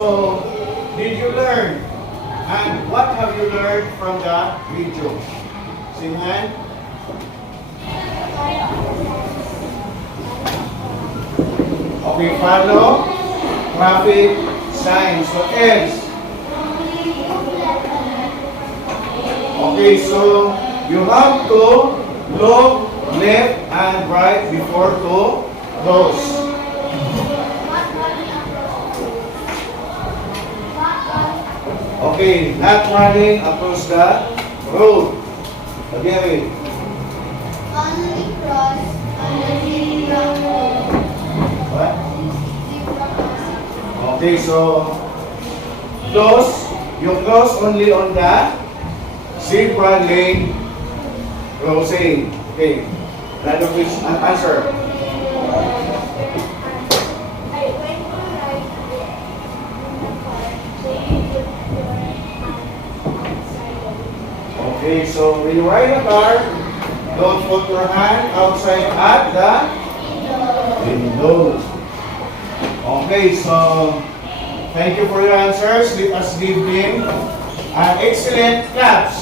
So, did you learn? And what have you learned from the video? Same hand. Okay, follow traffic signs. So, else. Okay, so you have to look left and right before to cross. Okay, not running across the road. Again. Only cross on the zebra road. What? Zebra crossing. Okay, so close. You close only on the zebra lane crossing. Okay. Another question and answer. Okay, so when you ride a car, don't put your hand outside at the window. Okay, so thank you for your answers. Let us give them an excellent claps.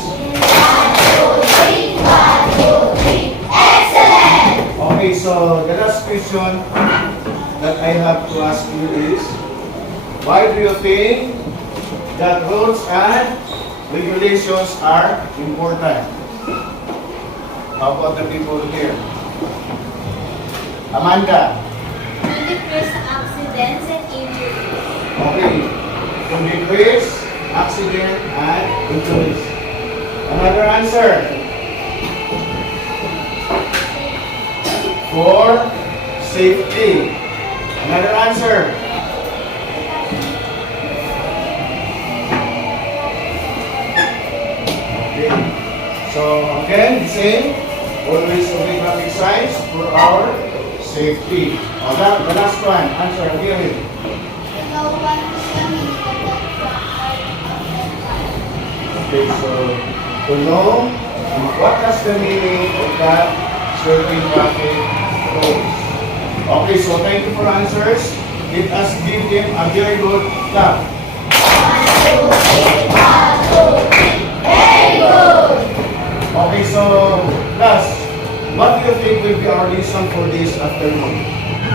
Excellent! Okay, so the last question that I have to ask you is, why do you think that rules and regulations are important? How about the people here? Amanda. To decrease accidents and injuries. Okay. To decrease accident and injuries. Another answer. For safety. Another answer. Okay. So again, the same. Always obey traffic signs for our safety. The last one. Answer. Again. No one is coming from the truck. Okay, so to know what is the meaning of that certain traffic rules. Okay, so thank you for answers. Let us give them a very good clap. Very good! Okay, so class, what do you think will be our lesson for this afternoon?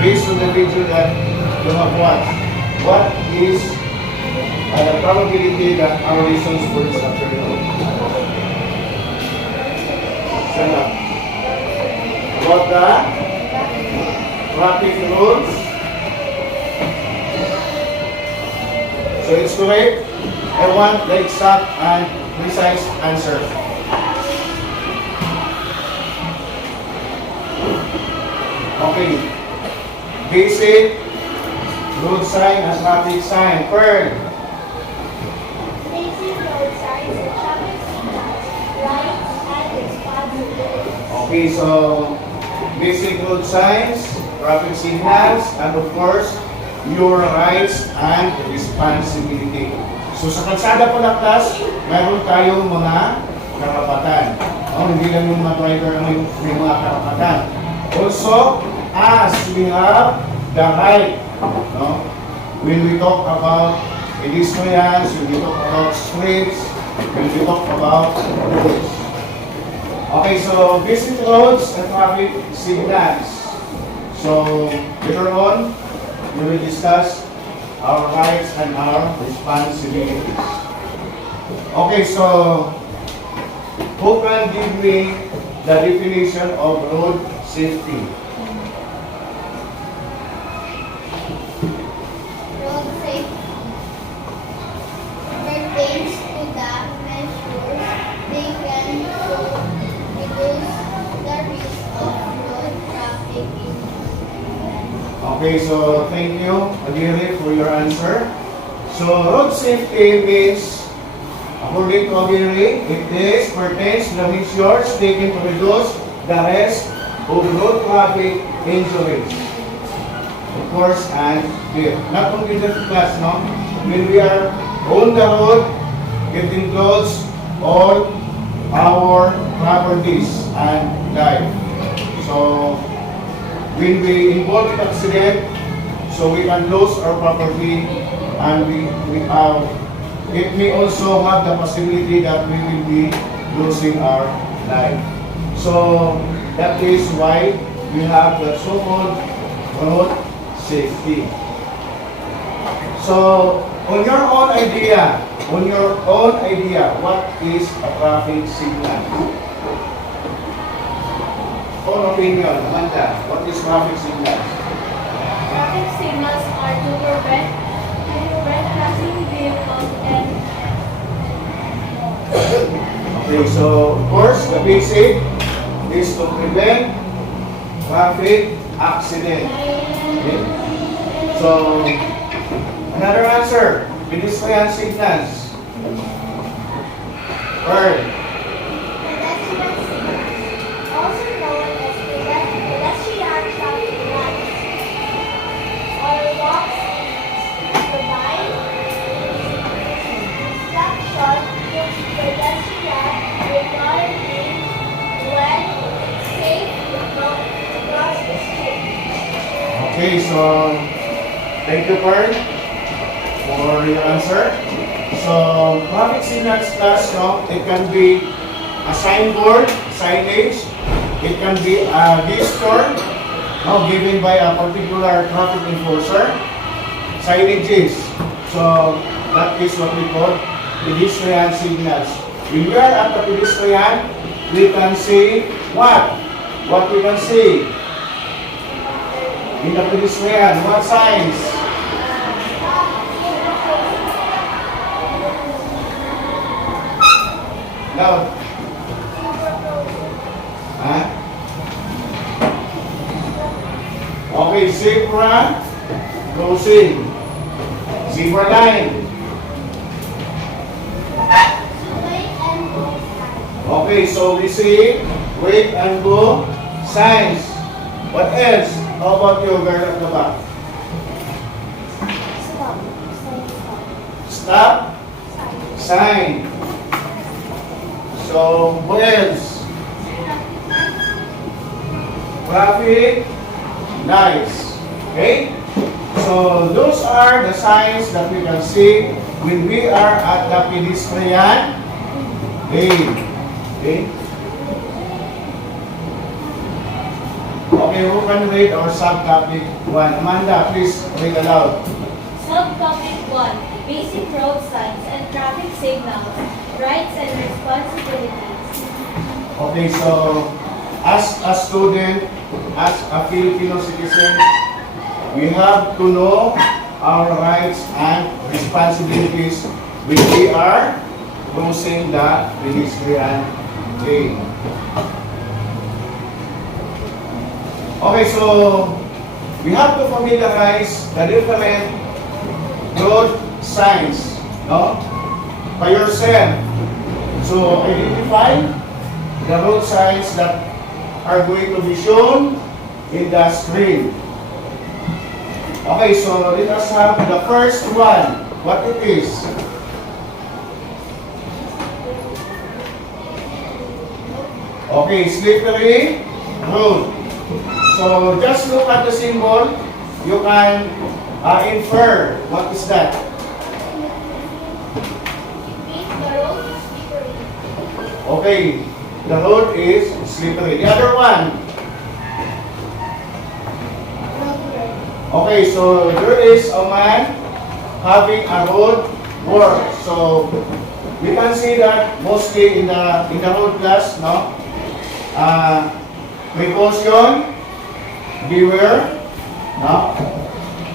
Based on the video that you have watched, what is the probability that our lessons for this afternoon? Stand up. About the traffic rules. So it's correct. I want the exact and precise answer. Okay. Basic road sign and traffic sign. Third. Basic road signs and traffic signals. Lights and responsibilities. Okay, so basic road signs, traffic signals, and of course, your rights and responsibility. So sa kalsada po na class, mayroon tayong mga karapatan. Hindi lang yung mga driver ang may mga karapatan. Also, as we have the right, no? When we talk about pedestrians, when we talk about streets, when we talk about roads. Okay, so basic roads and traffic signals. So later on, we will discuss our rights and our responsibilities. Okay, so who can give me the definition of road safety? Road safety pertains to the measures taken to reduce the risk of road traffic incidents. Okay, so thank you, Aguirre, for your answer. So road safety means, according to Aguirre, it pertains to the measures taken to reduce the risk of road traffic injuries. Of course, and here. Not only the class, no? When we are on the road, getting close all our properties and life. So, when we involve in accident, so we can lose our property and it may also have the possibility that we will be losing our life. So that is why we have the so-called road safety. So on your own idea, what is a traffic signal? Own opinion, Amanda, what is traffic signal? Traffic signals are to prevent passing vehicles and Okay, so of course the basic is to prevent traffic accident. Okay? So another answer, pedestrian signals. Third, pedestrian signals, also known as pedestrian traffic lights, or walk signals, provide instruction to pedestrians regarding when it's safe to cross the street. okay, so thank you, Pearl, for your answer. So traffic signals class, no, it can be a signboard, signage, it can be a gesture, no, given by a particular traffic enforcer, signages. So that is what we call pedestrian signals. When we are at the pedestrian, we can see what? What we can see in the pedestrian, what signs? Loud. Huh? Okay, zebra crossing. Zebra line. Wait and go sign. Okay, so we see wait and go signs. What else? How about you, girl at the back? Stop. Say stop. Stop Sign. sign. So what else? Traffic lights. Okay? So those are the signs that we can see when we are at the pedestrian lane. Okay? Okay, who can read our subtopic 1? Amanda, please read aloud. Subtopic 1. Basic road signs and traffic signals. Rights and responsibilities. Okay, so as a student, as a Filipino citizen, we have to know our rights and responsibilities when we are crossing the pedestrian lane. Okay, so we have to familiarize the different road signs, no? By yourself. So identify the road signs that are going to be shown in the screen. Okay, so let us have the first one. What it is? Okay, slippery road. So just look at the symbol. You can infer what is that. The road is slippery. Okay, the road is slippery. The other one. Road. Okay, so there is a man having a road work. So we can see that mostly in the road class, no? Precaution, beware, no?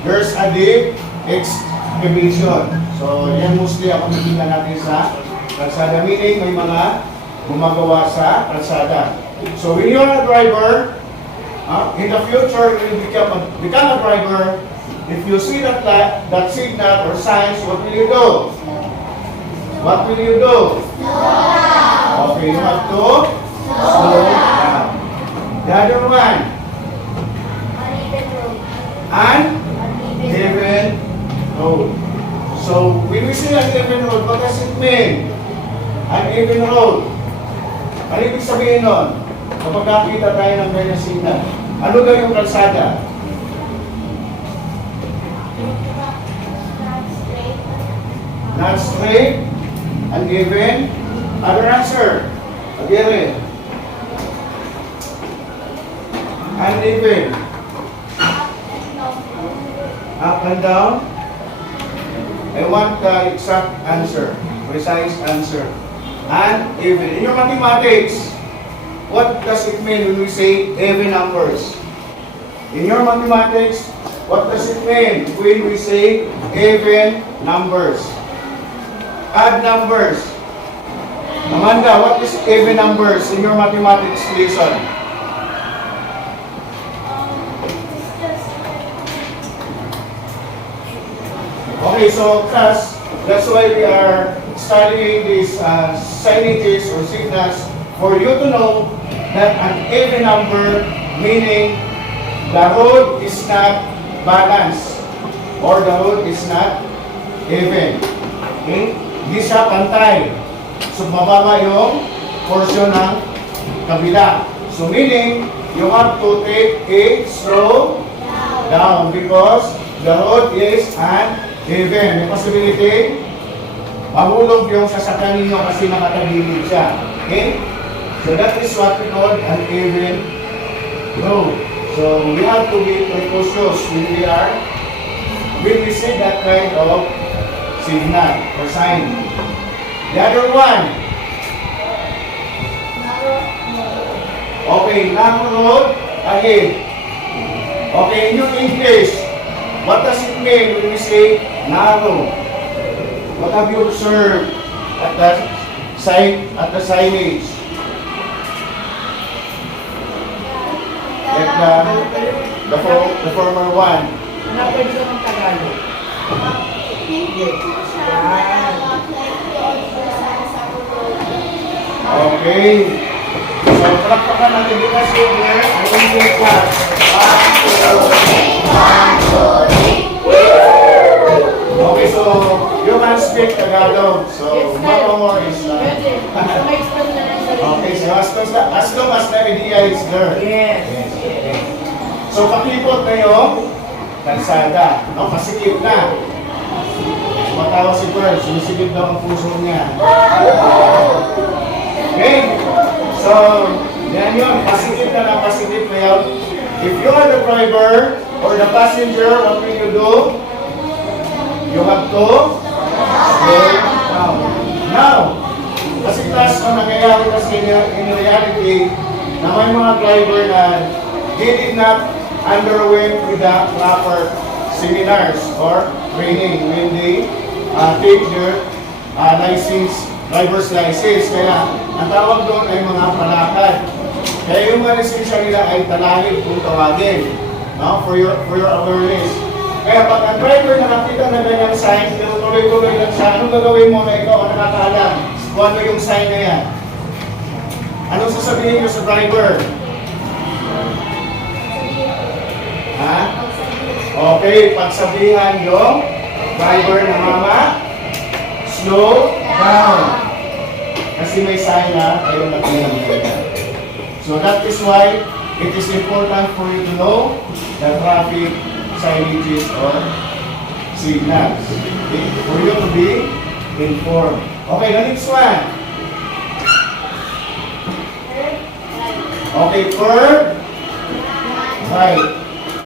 There's a deep excavation. So yan mostly ang kumikita natin sa kalsada. Meaning may mga gumagawa sa kalsada. So when you're a driver, in the future, when you become a driver, if you see that signal or signs, what will you do? What will you do? Okay, you have to slow down. The other one, Uneven road. uneven road. So when we say uneven road, what does it mean? Uneven road. Ano ibig sabihin nun? Kapag nakita tayo ng ganyan signal, ano daw yung kalsada? Not straight. not straight, uneven. Other answer, again, uneven, up and down. I want the exact answer, precise answer. Uneven. In your mathematics, what does it mean when we say even numbers? In your mathematics, what does it mean when we say even numbers? Add numbers. Amanda, what is even numbers in your mathematics lesson? Okay, so class, that's why we are studying these signages or signals for you to know that an even number meaning the road is not balanced or the road is not even. Okay? Hindi siya pantay. So, mababa yung portion ng kabila. So, meaning, you have to take a slow down because the road is uneven. May possibility, mahulog yung sasakyan ninyo kasi nakatagilid siya. Okay? So, that is what we call an even road. So, we have to be cautious when we see that kind of signal or sign. The other one. Okay, narrow road ahead. Okay, in your English, what does it mean when we say narrow? What have you observed at the signage? Like the former one. Hanapin ko ng Tagalog. Okay. So, palakpakan natin bukas yung here. Ang English class. 1, 2, 3. Okay, so you can speak Tagalog. So, Mama more is Pwede. Ma-explain na lang sa okay, so as long as the idea is there. Yes. Okay. So, pakipot na yung kalsada. No, pasikip na. Matawa si Pearl, sinisigip daw ang puso niya. Okay? So, yan yun. Pasikip na lang, pasikip na yun. If you are the driver or the passenger, what will you do? You have to slow down. Now, kasi class na nangyayari kasi in reality na may mga driver na they did not underwent with the proper seminars or training when they take their driver's license. Kaya, ang tawag doon ay mga palakad. Kaya yung mga lisensya nila ay talangin kung tawagin. No? For your awareness. Kaya pag ang driver nakakita na ganyang sign, tinutuloy-tuloy lang siya, anong gagawin mo na ikaw ang nakakaalam kung ano yung sign na yan? Anong sasabihin nyo sa driver? Ha? Okay, pagsabihan yung driver na mama, slow down. Kasi may sign na kayo nakilala. So that is why it is important for you to know the traffic signages or signals. Okay? For you to be informed. Okay, the next one. Okay, curve right.